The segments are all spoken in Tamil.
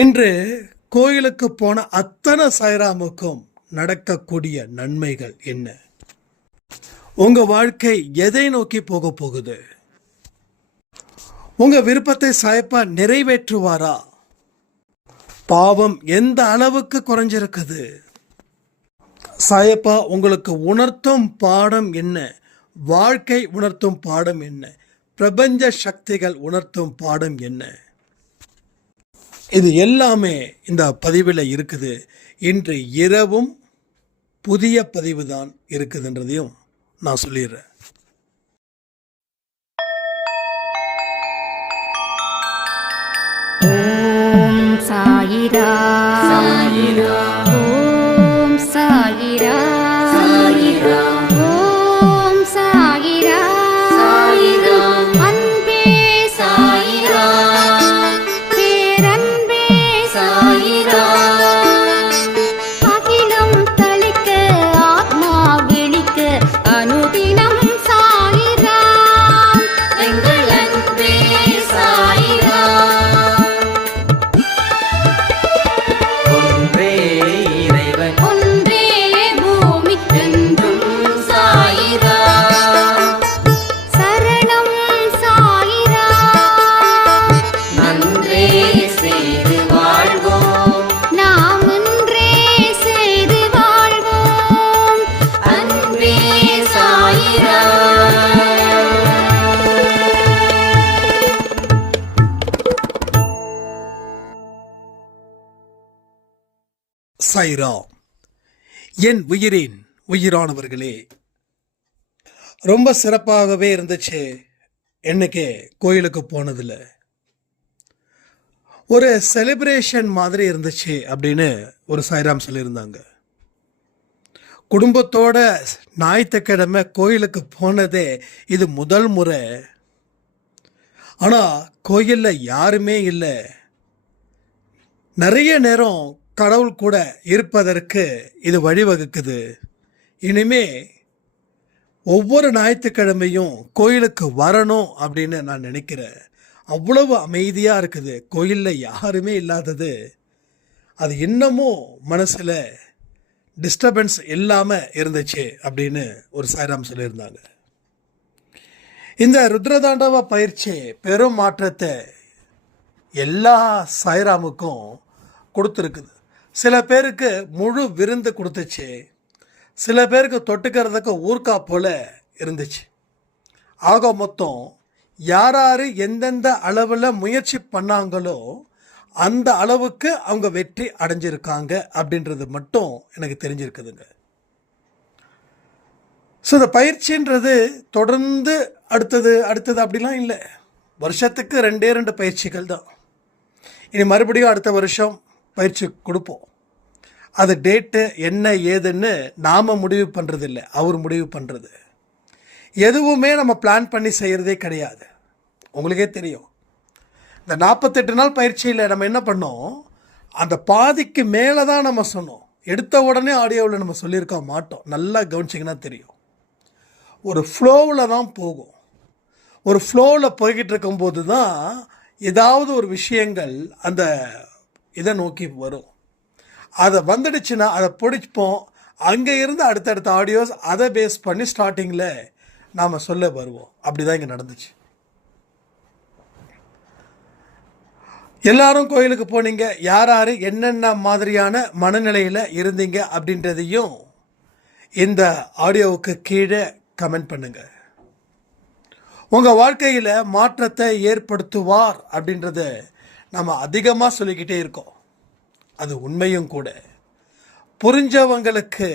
இன்று கோயிலுக்கு போன அத்தனை சாய்ராமுக்கும் நடக்கக்கூடிய நன்மைகள் என்ன? உங்க வாழ்க்கை எதை நோக்கி போக போகுது? உங்க விருப்பத்தை சாயப்பா நிறைவேற்றுவாரா? பாவம் எந்த அளவுக்கு குறைஞ்சிருக்குது? சாயப்பா உங்களுக்கு உணர்த்தும் பாடம் என்ன? வாழ்க்கை உணர்த்தும் பாடம் என்ன? பிரபஞ்ச சக்திகள் உணர்த்தும் பாடம் என்ன? இது எல்லாமே இந்த பதிவில் இருக்குது. இன்று இரவும் புதிய பதிவு தான் இருக்குதுன்றதையும் நான் சொல்லிடுறேன். ஓம் சாயிரா சாயிரா, ஓம் சாயிரா சாயிரா, ஓம் சாயிரா சாயிரா, அன்பே சாயிரா, பேரன்பே சாயிரா, அகிலம் தளிக்க ஆத்மா விழிக்க அனுதினம் சாயிரா, எங்கள் அன்பே சாயிரா. ஒன்றே இறைவன், ஒன்றே பூமிக்கென்றும் சாயிரா, சரணம் சாயிரா, நன்றே செய்து வாழ்வோம், நாம் ஒன்றே செய்து வாழ்வோம், அன்பே சாயிரா. சாய்ராம். என் உயிரின் உயிரானவர்களே, ரொம்ப சிறப்பாகவே இருந்துச்சு. என்னைக்கு கோயிலுக்கு போனதில் ஒரு செலிப்ரேஷன் மாதிரி இருந்துச்சு அப்படின்னு ஒரு சாய்ராம் சொல்லியிருந்தாங்க. குடும்பத்தோட ஞாயிற்றுக்கிழமை கோயிலுக்கு போனதே இது முதல் முறை. ஆனால் கோயிலில் யாருமே இல்லை. நிறைய நேரம் கடவுள் கூட இருப்பதற்கு இது வழிவகுக்குது. இனிமே ஒவ்வொரு ஞாயிற்றுக்கிழமையும் கோயிலுக்கு வரணும் அப்படின்னு நான் நினைக்கிறேன். அவ்வளவு அமைதியாக இருக்குது. கோயிலில் யாருமே இல்லாதது அது இன்னமும் மனசில் டிஸ்டர்பன்ஸ் இல்லாமல் இருந்துச்சு அப்படின்னு ஒரு சாய்ராம் சொல்லியிருந்தாங்க. இந்த ருத்ரதாண்டவ பயிற்சி பெரும் மாற்றத்தை எல்லா சாய்ராமுக்கும் கொடுத்துருக்குது. சில பேருக்கு முழு விருந்து கொடுத்துச்சு, சில பேருக்கு தொட்டுக்கிறதுக்கு ஊர்க்கா போல இருந்துச்சு. ஆக மொத்தம் யார் எந்தெந்த அளவில் முயற்சி பண்ணாங்களோ அந்த அளவுக்கு அவங்க வெற்றி அடைஞ்சிருக்காங்க அப்படின்றது மட்டும் எனக்கு தெரிஞ்சிருக்குதுங்க. ஸோ இந்த பயிற்சின்றது தொடர்ந்து அடுத்தது அப்படிலாம் இல்லை. வருஷத்துக்கு 2 பயிற்சிகள் தான். இனி மறுபடியும் அடுத்த வருஷம் பயிற்சி கொடுப்போம். அது டேட்டு என்ன ஏதுன்னு நாம் முடிவு பண்ணுறது இல்லை, அவர் முடிவு பண்ணுறது. எதுவுமே நம்ம பிளான் பண்ணி செய்கிறதே கிடையாது. உங்களுக்கே தெரியும். இந்த 48 நாள் பயிற்சியில் நம்ம என்ன பண்ணோம், அந்த பாதிக்கு மேலே தான் நம்ம சொன்னோம். எடுத்த உடனே ஆடியோவில் நம்ம சொல்லியிருக்க மாட்டோம். நல்லா கவனிச்சிங்கன்னா தெரியும். ஒரு ஃப்ளோவில் தான் போகும். ஒரு ஃப்ளோவில் போய்கிட்டு இருக்கும்போது தான் ஏதாவது ஒரு விஷயங்கள் அந்த இதை நோக்கி வரும். அதை வந்துடுச்சுன்னா அதை பிடிப்போம். அங்கே இருந்து அடுத்தடுத்த ஆடியோஸ் அதை பேஸ் பண்ணி ஸ்டார்டிங்கில் நாம் சொல்ல வருவோம். அப்படி தான் இங்கே நடந்துச்சு. எல்லாரும் கோயிலுக்கு போனீங்க. யார் என்னென்ன மாதிரியான மனநிலையில் இருந்தீங்க அப்படின்றதையும் இந்த ஆடியோவுக்கு கீழே கமெண்ட் பண்ணுங்கள். உங்கள் வாழ்க்கையில் மாற்றத்தை ஏற்படுத்துவார் அப்படின்றத நம்ம அதிகமாக சொல்லிக்கிட்டே இருக்கோம். அது உண்மையும் கூட. புரிஞ்சவங்களுக்கு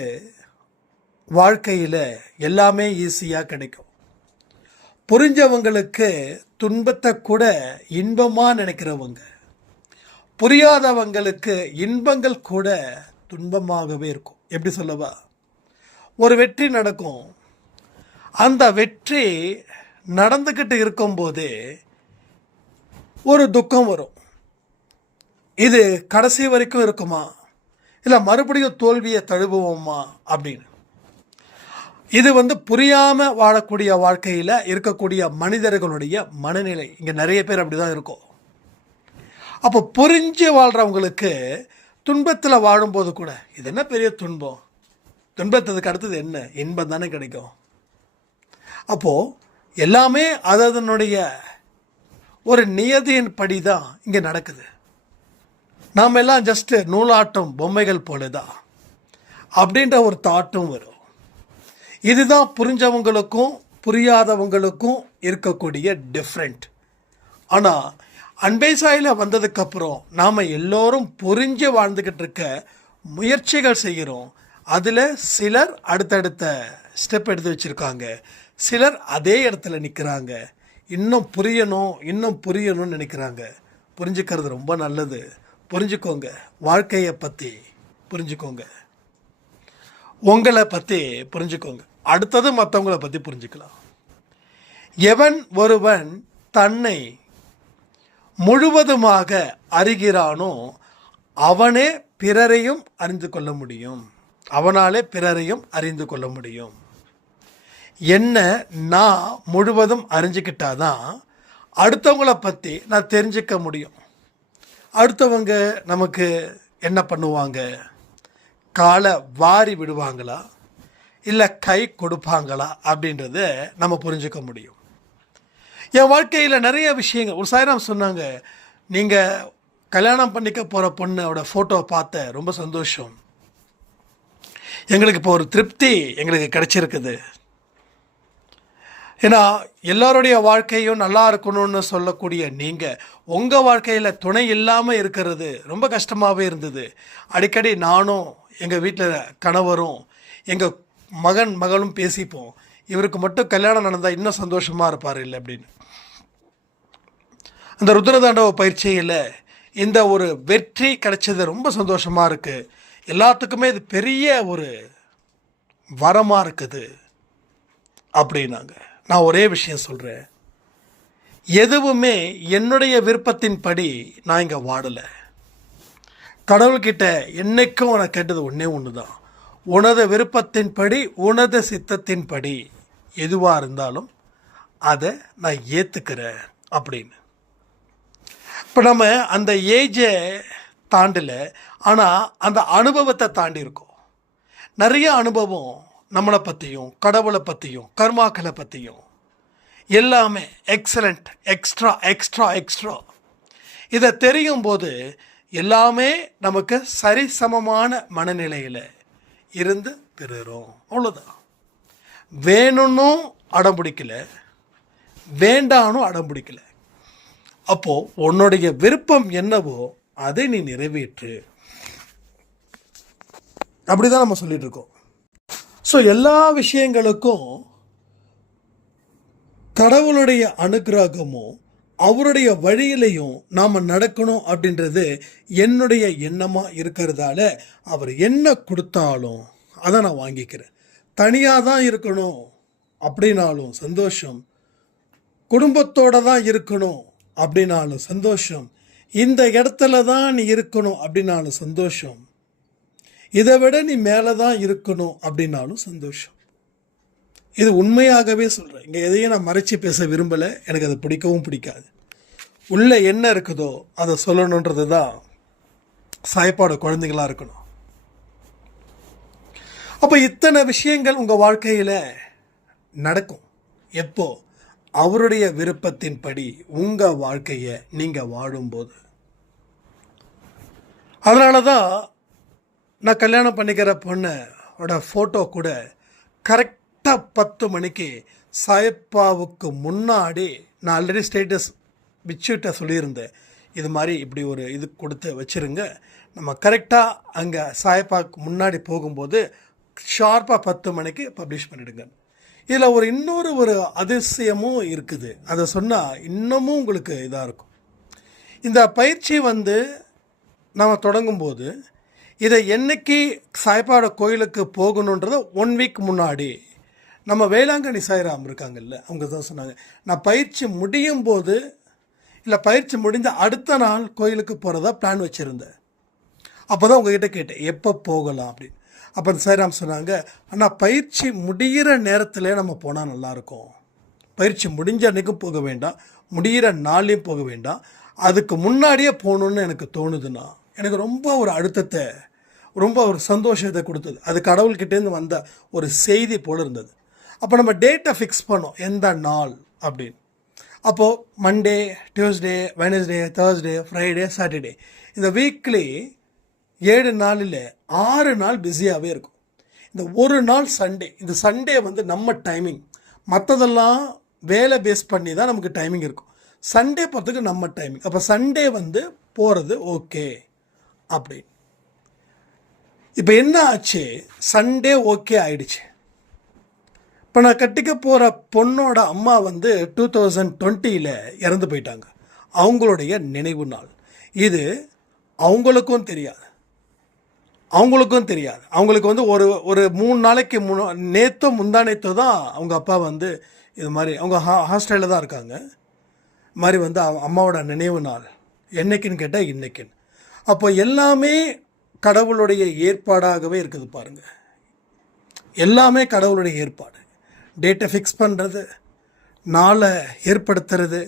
வாழ்க்கையில் எல்லாமே ஈஸியாக கிடைக்கும். புரிஞ்சவங்களுக்கு துன்பத்தை கூட இன்பமாக நினைக்கிறவங்க, புரியாதவங்களுக்கு இன்பங்கள் கூட துன்பமாகவே இருக்கும். எப்படி சொல்லவா, ஒரு வெற்றி நடக்கும். அந்த வெற்றி நடந்துக்கிட்டு இருக்கும்போதே ஒரு துக்கம் வரும். இது கடைசி வரைக்கும் இருக்குமா, இல்லை மறுபடியும் தோல்வியை தழுவுவோமா அப்படின்னு. இது புரியாமல் வாழக்கூடிய வாழ்க்கையில் இருக்கக்கூடிய மனிதர்களுடைய மனநிலை. இங்கே நிறைய பேர் அப்படி தான் இருக்கும். அப்போ புரிஞ்சு வாழ்கிறவங்களுக்கு துன்பத்தில் வாழும்போது கூட இது என்ன பெரிய துன்பம், துன்பத்துக்கு அடுத்தது என்ன, இன்பம் தானே கிடைக்கும். அப்போது எல்லாமே அதனுடைய ஒரு நியதியின் படி தான் இங்கே நடக்குது. நாம் எல்லாம் ஜஸ்ட்டு நூலாட்டம் பொம்மைகள் போல தான் அப்படின்ற ஒரு தாட்டும் வரும். இதுதான் புரிஞ்சவங்களுக்கும் புரியாதவங்களுக்கும் இருக்கக்கூடிய டிஃப்ரெண்ட். ஆனால் அன்பே சாயில வந்ததுக்கப்புறம் நாம் எல்லோரும் புரிஞ்சு வாழ்ந்துக்கிட்டு இருக்க முயற்சிகள் செய்கிறோம். அதில் சிலர் அடுத்தடுத்த ஸ்டெப் எடுத்து வச்சுருக்காங்க, சிலர் அதே இடத்துல நிற்கிறாங்க. இன்னும் புரியணும்னு நினைக்கிறாங்க. புரிஞ்சுக்கிறது ரொம்ப நல்லது. புரிஞ்சுக்கோங்க, வாழ்க்கையை பற்றி புரிஞ்சுக்கோங்க, உங்களை பற்றி புரிஞ்சுக்கோங்க, அடுத்தது மற்றவங்கள பற்றி புரிஞ்சுக்கலாம். எவன் ஒருவன் தன்னை முழுவதுமாக அறிகிறானோ அவனே பிறரையும் அறிந்து கொள்ள முடியும், அவனாலே பிறரையும் அறிந்து கொள்ள முடியும். என்ன நான் முழுவதும் அறிஞ்சிக்கிட்டாதான் அடுத்தவங்கள பற்றி நான் தெரிஞ்சுக்க முடியும். அடுத்தவங்க நமக்கு என்ன பண்ணுவாங்க, காலை வாரி விடுவாங்களா இல்லை கை கொடுப்பாங்களா அப்படின்றத நம்ம புரிஞ்சுக்க முடியும். என் வாழ்க்கையில் நிறைய விஷயங்கள், ஒரு சாயிராம் சொன்னாங்க, நீங்கள் கல்யாணம் பண்ணிக்க போகிற பொண்ணோட ஃபோட்டோவை பார்த்த ரொம்ப சந்தோஷம், எங்களுக்கு இப்போ ஒரு திருப்தி எங்களுக்கு கிடைச்சிருக்குது. ஏன்னா எல்லாருடைய வாழ்க்கையும் நல்லா இருக்கணும்னு சொல்லக்கூடிய நீங்கள் உங்கள் வாழ்க்கையில் துணை இல்லாமல் இருக்கிறது ரொம்ப கஷ்டமாகவே இருந்தது. அடிக்கடி நானும் எங்கள் வீட்டில் கணவரும் எங்கள் மகளும் பேசிப்போம், இவருக்கு மட்டும் கல்யாணம் நடந்தால் இன்னும் சந்தோஷமாக இருப்பார் இல்லை அப்படின்னு. அந்த ருத்ரதாண்டவ பயிற்சியில் இந்த ஒரு வெற்றி கிடைச்சது ரொம்ப சந்தோஷமாக இருக்குது. எல்லாத்துக்குமே இது பெரிய ஒரு வரமாக இருக்குது அப்படின்னாங்க. நான் ஒரே விஷயம் சொல்கிறேன், எதுவுமே என்னுடைய விருப்பத்தின்படி நான் இங்கே வாடலை. கடவுள்கிட்ட என்னைக்கும் நான் கேட்டது ஒன்று தான், உனது விருப்பத்தின்படி உனது சித்தத்தின்படி எதுவாக இருந்தாலும் அதை நான் ஏற்றுக்கிறேன் அப்படின்னு. இப்போ நம்ம அந்த ஏஜை தாண்டல, ஆனால் அந்த அனுபவத்தை தாண்டி இருக்கோம். நிறைய அனுபவம் நம்மளை பற்றியும் கடவுளை பற்றியும் கர்மாக்களை பற்றியும் எல்லாமே எக்ஸலண்ட், எக்ஸ்ட்ரா எக்ஸ்ட்ரா எக்ஸ்ட்ரா. இதை தெரியும் போது எல்லாமே நமக்கு சரிசமமான மனநிலையில் இருந்து பெறுகிறோம். அவ்வளோதான். வேணும்னும் அடம் பிடிக்கல, வேண்டானும் அடம் பிடிக்கல. அப்போது உன்னுடைய விருப்பம் என்னவோ அதை நீ நிறைவேற்று. அப்படி தான் நம்ம சொல்லிட்டு இருக்கோம். ஸோ எல்லா விஷயங்களுக்கும் கடவுளுடைய அனுகிரகமும் அவருடைய வழியிலையும் நாம் நடக்கணும் அப்படின்றது என்னுடைய எண்ணமாக இருக்கிறதால அவர் என்ன கொடுத்தாலும் அதை நான் வாங்கிக்கிறேன். தனியாக தான் இருக்கணும் அப்படின்னாலும் சந்தோஷம், குடும்பத்தோடு தான் இருக்கணும் அப்படின்னாலும் சந்தோஷம், இந்த இடத்துல தான் நீ இருக்கணும் அப்படின்னாலும் சந்தோஷம், இதை விட நீ மேலே தான் இருக்கணும் அப்படின்னாலும் சந்தோஷம். இது உண்மையாகவே சொல்கிறேன். இங்கே எதையும் நான் மறைச்சி பேச விரும்பலை, எனக்கு அது பிடிக்கவும் பிடிக்காது. உள்ளே என்ன இருக்குதோ அதை சொல்லணுன்றது தான் சாய்ப்பாடு குழந்தைகளாக இருக்கணும். அப்போ இத்தனை விஷயங்கள் உங்கள் வாழ்க்கையில் நடக்கும் எப்போ, அவருடைய விருப்பத்தின்படி உங்கள் வாழ்க்கையை நீங்கள் வாழும்போது. அதனால தான் நான் கல்யாணம் பண்ணிக்கிற பொண்ணோட ஃபோட்டோ கூட கரெக்டாக 10 மணிக்கு சாயப்பாவுக்கு முன்னாடி நான் ஆல்ரெடி ஸ்டேட்டஸ் வச்சுட்ட சொல்லியிருந்தேன், இது மாதிரி இப்படி ஒரு இது கொடுத்து வச்சுருங்க, நம்ம கரெக்டாக அங்கே சாயப்பாவுக்கு முன்னாடி போகும்போது ஷார்ப்பாக 10 மணிக்கு பப்ளிஷ் பண்ணிவிடுங்க. இதில் இன்னொரு அதிசயமும் இருக்குது, அதை சொன்னால் இன்னமும் உங்களுக்கு இதாக இருக்கும். இந்த பயிற்சி நம்ம தொடங்கும்போது இதை என்னைக்கு சாய்பாட கோயிலுக்கு போகணுன்றத 1 வீக் முன்னாடி நம்ம வேளாங்கண்ணி சாய்ராம் இருக்காங்கல்ல, அவங்க தான் சொன்னாங்க, நான் பயிற்சி முடியும் போது இல்லை பயிற்சி முடிஞ்ச அடுத்த நாள் கோயிலுக்கு போகிறதா பிளான் வச்சுருந்தேன். அப்போ தான் உங்ககிட்ட கேட்டேன் எப்போ போகலாம் அப்படின்னு. அப்போ அந்த சாய்ராம் சொன்னாங்க, ஆனால் பயிற்சி முடிகிற நேரத்தில் நம்ம போனால் நல்லாயிருக்கும், பயிற்சி முடிஞ்ச அன்றைக்கும் போக வேண்டாம், முடிகிற நாள்லையும் போக வேண்டாம், அதுக்கு முன்னாடியே போகணுன்னு எனக்கு தோணுதுன்னா எனக்கு ரொம்ப ஒரு அழுத்தத்தை, ரொம்ப ஒரு சந்தோஷத்தை கொடுத்தது. அது கடவுள்கிட்டேருந்து வந்த ஒரு செய்தி போல் இருந்தது. அப்போ நம்ம டேட்டை ஃபிக்ஸ் பண்ணோம், எந்த நாள் அப்படின்னு. அப்போது Monday, Tuesday, Wednesday, Thursday, Friday, Saturday, இந்த வீக்லி 7 நாளில் 6 நாள் பிஸியாகவே இருக்கும். இந்த ஒரு நாள் சண்டே, இந்த சண்டே வந்து நம்ம டைமிங், மற்றதெல்லாம் வேலை பேஸ் பண்ணி தான் நமக்கு டைமிங் இருக்கும். சண்டே போகிறதுக்கு நம்ம டைமிங். அப்போ சண்டே வந்து போகிறது ஓகே அப்படி. இப்போ என்ன ஆச்சு, சண்டே ஓகே ஆயிடுச்சு. இப்போ நான் கட்டிக்க போகிற பொண்ணோட அம்மா வந்து 2020 இறந்து போயிட்டாங்க. அவங்களுடைய நினைவு நாள் இது. அவங்களுக்கும் தெரியாது. அவங்களுக்கு வந்து ஒரு 3 நாளைக்கு நேற்றோ முந்தானேத்தோ தான் அவங்க அப்பா வந்து இது மாதிரி அவங்க ஹாஸ்டலில் தான் இருக்காங்க. இது மாதிரி வந்து அம்மாவோட நினைவு நாள் என்னைக்குன்னு கேட்டால் இன்னைக்குன்னு. அப்போ எல்லாமே கடவுளுடைய ஏற்பாடாகவே இருக்குது பாருங்கள். எல்லாமே கடவுளுடைய ஏற்பாடு. டேட்டை ஃபிக்ஸ் பண்ணுறது, நாளை ஏற்படுத்துறது,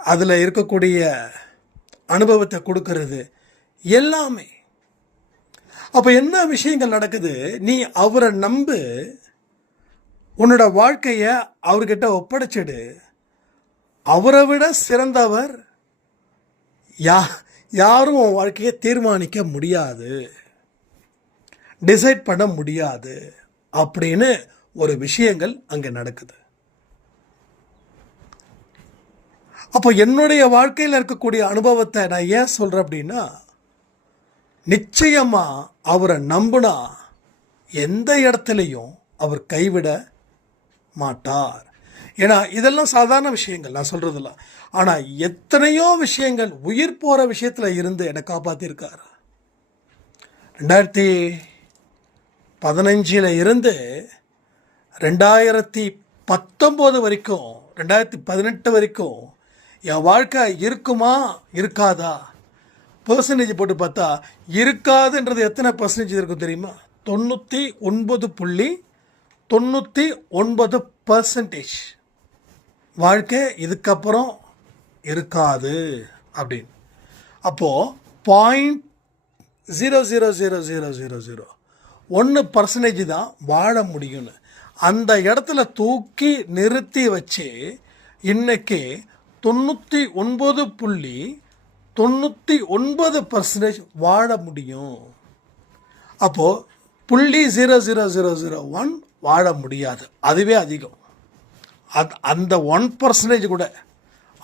அதில் இருக்கக்கூடிய அனுபவத்தை கொடுக்கறது, எல்லாமே. அப்போ என்ன விஷயங்கள் நடக்குது, நீ அவரை நம்பு, உன்னோட வாழ்க்கையை அவர்கிட்ட ஒப்படைச்சிடு. அவரை விட சிறந்தவர் யாரும் உன் வாழ்க்கையை தீர்மானிக்க முடியாது, டிசைட் பண்ண முடியாது அப்படின்னு ஒரு விஷயங்கள் அங்கே நடக்குது. அப்போ என்னுடைய வாழ்க்கையில் இருக்கக்கூடிய அனுபவத்தை நான் ஏன் சொல்கிறேன் அப்படின்னா, நிச்சயமாக அவரை நம்புனா எந்த இடத்துலையும் அவர் கைவிட மாட்டார். ஏன்னா இதெல்லாம் சாதாரண விஷயங்கள் நான் சொல்கிறதில்ல. ஆனால் எத்தனையோ விஷயங்கள் உயிர் போகிற விஷயத்தில் இருந்து என்னை காப்பாற்றிருக்கார். 2015 இருந்து 2019 வரைக்கும், 2018 வரைக்கும் என் வாழ்க்கை இருக்குமா இருக்காதா பர்சன்டேஜ் போட்டு பார்த்தா, இருக்காதுன்றது எத்தனை பர்சன்டேஜ் இருக்கும் தெரியுமா? 99.99% வாழ்க்கை இதுக்கப்புறம் இருக்காது அப்படின்னு. அப்போது 0.000001% தான் வாழ முடியும்னு அந்த இடத்துல தூக்கி நிறுத்தி வச்சு இன்னைக்கு 99.99% வாழ முடியும். அப்போது 0.0001 வாழ முடியாது. அதுவே அதிகம். அந்த 1% கூட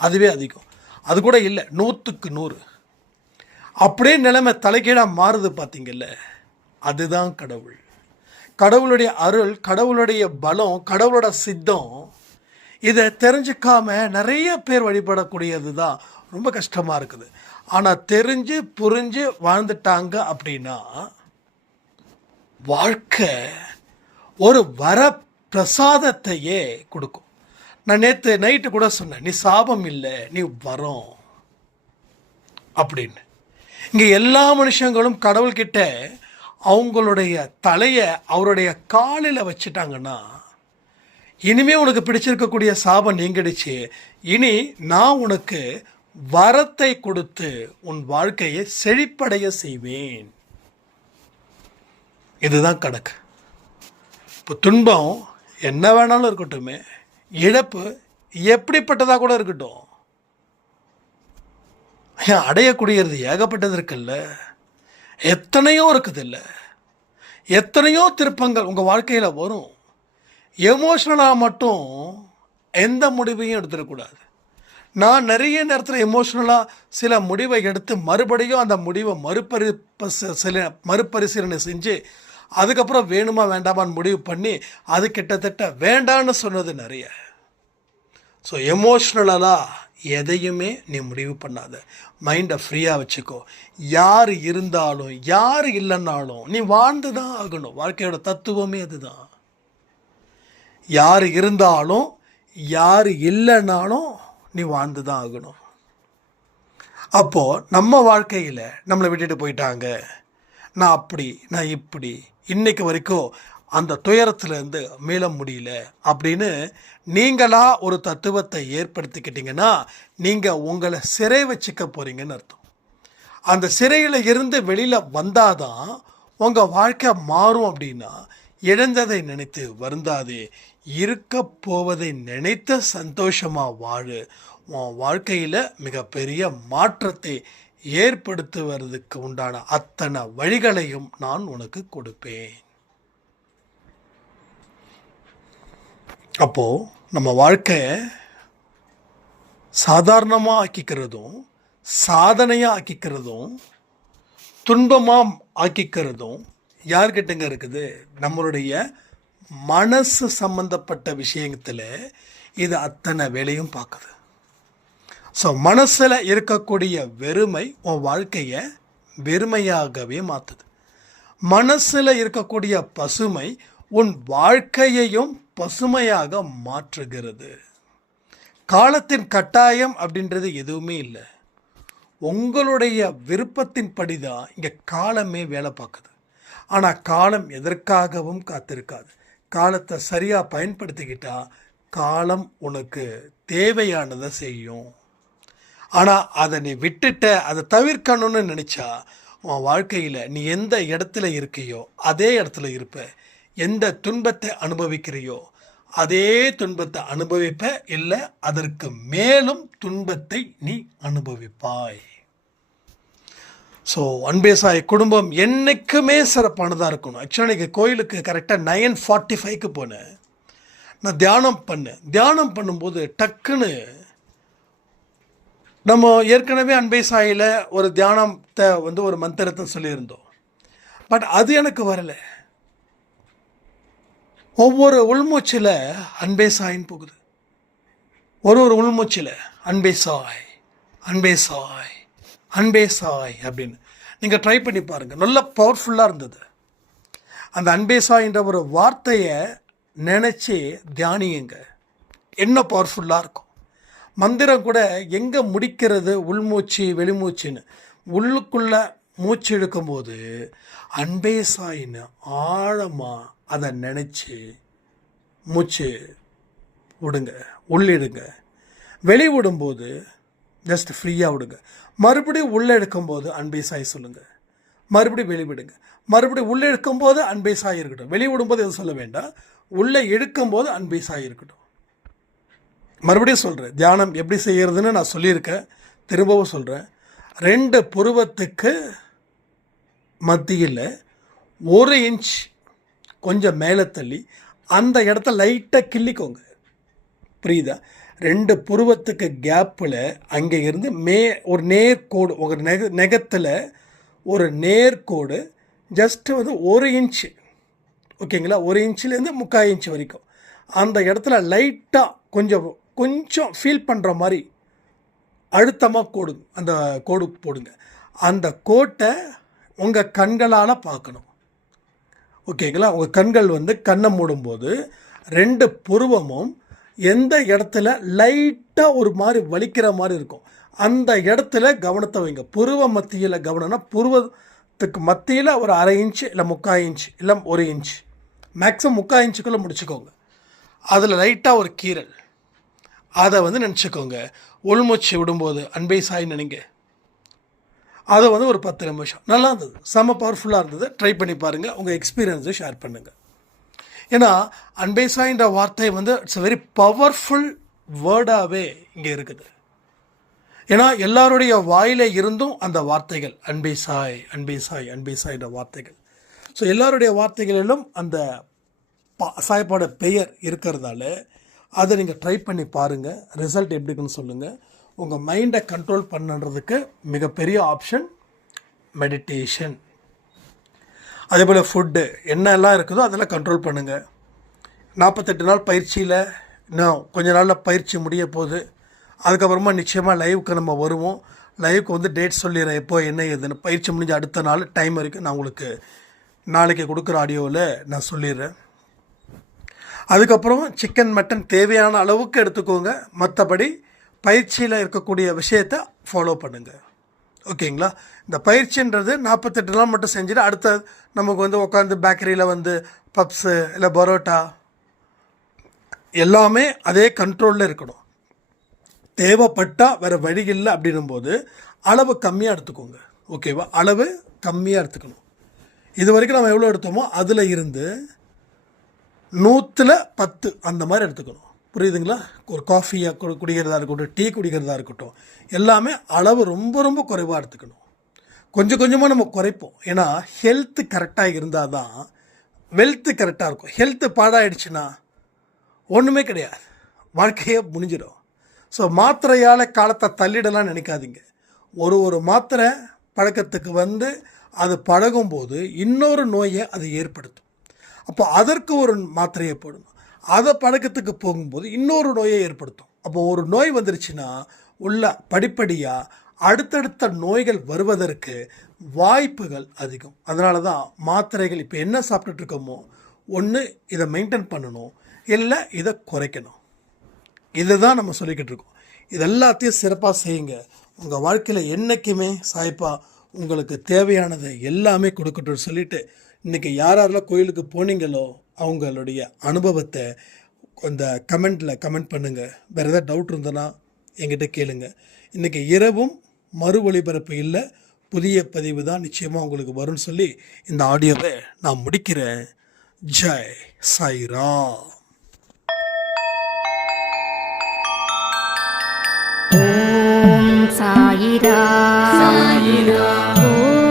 அதுவே அதிகம். அது கூட இல்லை, 100க்கு 100 அப்படியே நிலைமை தலைகீழாக மாறுது பார்த்தீங்கல்ல. அதுதான் கடவுள். கடவுளுடைய அருள், கடவுளுடைய பலம், கடவுளோட சித்தம். இதை தெரிஞ்சுக்காம நிறைய பேர் வழிபடக்கூடியது தான் ரொம்ப கஷ்டமாக இருக்குது. ஆனால் தெரிஞ்சு புரிஞ்சு வாழ்ந்துட்டாங்க அப்படின்னா வாழ்க்கை ஒரு வர பிரசாதத்தையே கொடுக்கும். நான் நேற்று நைட்டு கூட சொன்னேன், நீ சாபம் இல்லை, நீ வரம் அப்படின்னு. இங்கே எல்லா மனுஷங்களும் கடவுள்கிட்ட அவங்களுடைய தலையை அவருடைய காலில் வச்சுட்டாங்கன்னா, இனிமே உனக்கு பிடிச்சிருக்கக்கூடிய சாபம் நீங்கிடுச்சு, இனி நான் உனக்கு வரத்தை கொடுத்து உன் வாழ்க்கையை செழிப்படைய செய்வேன். இதுதான் கணக்கு. இப்போ துன்பம் என்ன வேணாலும் இருக்கட்டுமே, இழப்பு எப்படிப்பட்டதாக கூட இருக்கட்டும், அடையக்கூடியது ஏகப்பட்டது இருக்குல்ல, எத்தனையோ இருக்குது இல்லை, எத்தனையோ திருப்பங்கள் உங்கள் வாழ்க்கையில் வரும். எமோஷ்னலாக மட்டும் எந்த முடிவையும் எடுத்துடக்கூடாது. நான் நிறைய நேரத்தில் எமோஷ்னலாக சில முடிவை எடுத்து மறுபடியும் அந்த முடிவை மறுபரிசீலனை செஞ்சு அதுக்கப்புறம் வேணுமா வேண்டாமான்னு முடிவு பண்ணி அது கிட்டத்தட்ட வேண்டான்னு சொன்னது நிறைய. ஸோ எமோஷ்னலாக எதையுமே நீ முடிவு பண்ணாத, மைண்டை ஃப்ரீயாக வச்சுக்கோ. யார் இருந்தாலும் யார் இல்லைன்னாலும் நீ வாழ்ந்து தான் ஆகணும். வாழ்க்கையோட தத்துவமே அதுதான். யார் இருந்தாலும் யார் இல்லைன்னாலும் நீ வாழ்ந்து தான் ஆகணும். அப்போது நம்ம வாழ்க்கையில் நம்மளை விட்டுட்டு போயிட்டாங்க, நான் அப்படி நான் இப்படி, இன்னைக்கு வரைக்கும் அந்த துயரத்துலேருந்து மீள முடியல அப்படின்னு நீங்களாக ஒரு தத்துவத்தை ஏற்படுத்திக்கிட்டிங்கன்னா நீங்கள் உங்களை சிறை வச்சுக்க போகிறீங்கன்னு அர்த்தம். அந்த சிறையில் இருந்து வெளியில் வந்தாதான் உங்கள் வாழ்க்கை மாறும். அப்படின்னா இழந்ததை நினைத்து வருந்தாதே, இருக்க போவதை நினைத்து சந்தோஷமாக வாழு. உன் வாழ்க்கையில் மிகப்பெரிய மாற்றத்தை ஏற்படுத்துவதற்கு உண்டான அத்தனை வழிகளையும் நான் உனக்கு கொடுப்பேன். அப்போது நம்ம வாழ்க்கையை சாதாரணமாக ஆக்கிக்கிறதும் சாதனையாக ஆக்கிக்கிறதும் துன்பமாக ஆக்கிக்கிறதும் யார்கிட்டங்க இருக்குது? நம்மளுடைய மனசு சம்பந்தப்பட்ட விஷயத்தில் இது அத்தனை வேலையும் பார்க்குது. ஸோ மனசில் இருக்கக்கூடிய வெறுமை உன் வாழ்க்கையை வெறுமையாகவே மாற்றுது. மனசில் இருக்கக்கூடிய பசுமை உன் வாழ்க்கையையும் பசுமையாக மாற்றுகிறது. காலத்தின் கட்டாயம் அப்படின்றது எதுவுமே இல்லை. உங்களுடைய விருப்பத்தின் படி தான் இங்கே காலமே வேலை பார்க்குது. ஆனால் காலம் எதற்காகவும் காத்திருக்காது. காலத்தை சரியாக பயன்படுத்திக்கிட்டால் காலம் உனக்கு தேவையானதை செய்யும். ஆனால் அதை நீ விட்டுட்ட, அதை தவிர்க்கணும்னு நினச்சா உன் வாழ்க்கையில் நீ எந்த இடத்துல இருக்கியோ அதே இடத்துல இருப்ப. எந்த துன்பத்தை அனுபவிக்கிறியோ அதே துன்பத்தை அனுபவிப்ப, இல்லை அதற்கு மேலும் துன்பத்தை நீ அனுபவிப்பாய். ஸோ அன்பே சாய் குடும்பம் என்றைக்குமே சிறப்பானதாக இருக்கணும். ஆக்சுவலாக இன்றைக்கி கோயிலுக்கு கரெக்டாக 9:45 போனேன். நான் தியானம் பண்ணும்போது டக்குன்னு நம்ம ஏற்கனவே அன்பே சாயில் ஒரு தியானத்தை ஒரு மந்திரத்தை சொல்லியிருந்தோம். பட் அது எனக்கு வரலை. ஒவ்வொரு உள்மூச்சில் அன்பே சாயின்னு போகுது. ஒரு உள்மூச்சில் அன்பே சாய் அன்பே சாய் அன்பே சாய் அப்படின்னு நீங்கள் ட்ரை பண்ணி பாருங்கள். நல்ல பவர்ஃபுல்லாக இருந்தது. அந்த அன்பே சாயின்ற ஒரு வார்த்தையை நினச்சி தியானியுங்க, என்ன பவர்ஃபுல்லாக இருக்கும். மந்திரம் கூட எங்கே முடிக்கிறது, உள்மூச்சு வெளிமூச்சுன்னு. உள்ளுக்குள்ளே மூச்சு இழுக்கும்போது அன்பே சாயின்னு ஆழமாக அதை நினச்சி மூச்சு விடுங்க, உள்ளிடுங்க. வெளி விடும்போது ஜஸ்ட் ஃப்ரீயாக விடுங்க. மறுபடியும் உள்ளே எடுக்கும்போது அன்பே சாய் சொல்லுங்கள். மறுபடியும் வெளிவிடுங்க. மறுபடியும் உள்ளே எடுக்கும்போது அன்பே சாய் இருக்கட்டும். வெளியே விடும்போது எதுவும் சொல்ல வேண்டாம். உள்ளே எடுக்கும்போது அன்பே சாய் இருக்கட்டும். மறுபடியும் சொல்கிறேன், தியானம் எப்படி செய்கிறதுன்னு நான் சொல்லியிருக்கேன், திரும்பவும் சொல்கிறேன். 2 புருவத்துக்கு மத்தியில் 1 இன்ச் கொஞ்சம் மேலே தள்ளி அந்த இடத்த லைட்டாக கிள்ளிக்கோங்க. புரியுதா? 2 புருவத்துக்கு கேப்பில் அங்கே இருந்து ஒரு நேர்கோடு, உங்கள் நெகத்தில் ஒரு நேர்கோடு ஜஸ்ட்டு 1 இன்ச்சு, ஓகேங்களா? 1 இன்ச்சிலேருந்து 3/4 இன்ச் வரைக்கும் அந்த இடத்துல லைட்டாக கொஞ்சம் ஃபீல் பண்ணுற மாதிரி அழுத்தமாக அந்த கோடு போடுங்க. அந்த கோட்டை உங்கள் கண்களால் பார்க்கணும், ஓகேங்களா? உங்கள் கண்கள் கண்ணை மூடும்போது 2 புருவமும் எந்த இடத்துல லைட்டாக ஒரு மாதிரி வலிக்கிற மாதிரி இருக்கும் அந்த இடத்துல கவனத்தை வைங்க. புருவ மத்தியில் கவனம்னா புருவத்துக்கு மத்தியில் ஒரு 1/2 இன்ச்சு இல்லை 3/4 இன்ச் இல்லை 1 இன்ச், மேக்ஸிமம் 3/4 இன்ச்சுக்குள்ளே முடிச்சுக்கோங்க. அதில் லைட்டாக ஒரு கீறல், அதை நினச்சிக்கோங்க. உள்மூச்சு விடும்போது அன்பே சாய் நினைங்க. அதை ஒரு 10 நிமிஷம் நல்லா இருந்தது, செம்ம பவர்ஃபுல்லாக இருந்தது. ட்ரை பண்ணி பாருங்கள், உங்கள் எக்ஸ்பீரியன்ஸை ஷேர் பண்ணுங்கள். ஏன்னா அன்பே சாய்ன்ற வார்த்தை இட்ஸ் வெரி பவர்ஃபுல் வேர்டாகவே இங்கே இருக்குது. ஏன்னா எல்லாருடைய வாயில இருந்தும் அந்த வார்த்தைகள் அன்பே சாய் அன்பே சாய் அன்பே சாய்ன்ற வார்த்தைகள். ஸோ எல்லாருடைய வார்த்தைகளிலும் அந்த சாய்பாட பெயர் இருக்கிறதால அதை நீங்கள் ட்ரை பண்ணி பாருங்கள். ரிசல்ட் எப்படி இருக்குன்னு சொல்லுங்கள். உங்கள் மைண்டை கண்ட்ரோல் பண்ணுறதுக்கு மிகப்பெரிய ஆப்ஷன் மெடிடேஷன். அதே போல் ஃபுட்டு என்னெல்லாம் இருக்குதோ அதெல்லாம் கண்ட்ரோல் பண்ணுங்கள். 48 நாள் பயிற்சியில் இன்னும் கொஞ்ச நாளில் பயிற்சி முடிய போகுது. அதுக்கப்புறமா நிச்சயமாக லைவுக்கு நம்ம வருவோம். லைவுக்கு டேட் சொல்லிடுறேன், எப்போ என்ன ஏதுன்னு. பயிற்சி முடிஞ்ச அடுத்த நாள் டைம் வரைக்கும் நான் உங்களுக்கு நாளைக்கு கொடுக்குற ஆடியோவில் நான் சொல்லிடுறேன். அதுக்கப்புறம் சிக்கன் மட்டன் தேவையான அளவுக்கு எடுத்துக்கோங்க. மற்றபடி பயிற்சியில் இருக்கக்கூடிய விஷயத்தை ஃபாலோ பண்ணுங்கள். ஓகேங்களா? இந்த பயிற்சின்றது 48 நாள் மட்டும் செஞ்சுட்டு அடுத்த நமக்கு வந்து உட்காந்து பேக்கரியில் வந்து பப்ஸு இல்லை பரோட்டா எல்லாமே அதே கண்ட்ரோலில் இருக்கணும். தேவைப்பட்டால் வேறு வழி இல்லை அப்படின்னும்போது அளவு கம்மியாக எடுத்துக்கோங்க. ஓகேவா? அளவு கம்மியாக எடுத்துக்கணும். இது வரைக்கும் நம்ம எவ்வளோ எடுத்தோமோ அதில் இருந்து 100% அந்த மாதிரி எடுத்துக்கணும். புரியுதுங்களா? ஒரு காஃபியாக குடிக்கிறதா இருக்கட்டும், டீ குடிக்கிறதா இருக்கட்டும், எல்லாமே அளவு ரொம்ப ரொம்ப குறைவாக எடுத்துக்கணும். கொஞ்சம் கொஞ்சமாக நம்ம குறைப்போம். ஏன்னா ஹெல்த்து கரெக்டாக இருந்தால் தான் வெல்த்து கரெக்டாக இருக்கும். ஹெல்த்து பாடாயிடுச்சுன்னா ஒன்றுமே கிடையாது, வாழ்க்கையே முடிஞ்சிடும். ஸோ மாத்திரையால் காலத்தை தள்ளிடலாம் நினைக்காதீங்க. ஒரு மாத்திரை பழக்கத்துக்கு வந்து அது பழகும்போது இன்னொரு நோயை அது ஏற்படுத்தும். அப்போ அதற்கு ஒரு மாத்திரையை போடணும். அதை பழக்கத்துக்கு போகும்போது இன்னொரு நோயை ஏற்படுத்தும். அப்போ ஒரு நோய் வந்துருச்சுன்னா உள்ள படிப்படியாக அடுத்தடுத்த நோய்கள் வருவதற்கு வாய்ப்புகள் அதிகம். அதனால தான் மாத்திரைகள் இப்போ என்ன சாப்பிட்டுட்டு இருக்கோமோ ஒன்று இதை மெயின்டைன் பண்ணணும், இல்லை இதை குறைக்கணும். இதை தான் நம்ம சொல்லிக்கிட்டு இருக்கோம். இது எல்லாத்தையும் சிறப்பாக செய்யுங்க. உங்கள் வாழ்க்கையில் என்றைக்குமே சாய்ப்பா உங்களுக்கு தேவையானதை எல்லாமே கொடுக்கட்டும்னு சொல்லிவிட்டு, இன்றைக்கி யாரெல்லாம் கோயிலுக்கு போனீங்களோ அவங்களுடைய அனுபவத்தை அந்த கமெண்ட் பண்ணுங்கள். வேறு எதாவது டவுட் இருந்ததுன்னா என்கிட்ட கேளுங்க. இன்றைக்கி இரவும் மறு ஒளிபரப்பு இல்லை, புதிய பதிவு தான் நிச்சயமாக உங்களுக்கு வரும்னு சொல்லி இந்த ஆடியோவை நான் முடிக்கிறேன். ஜெய் சாய்ராம். ஓம் சாயிரா சாயிரா ஓம்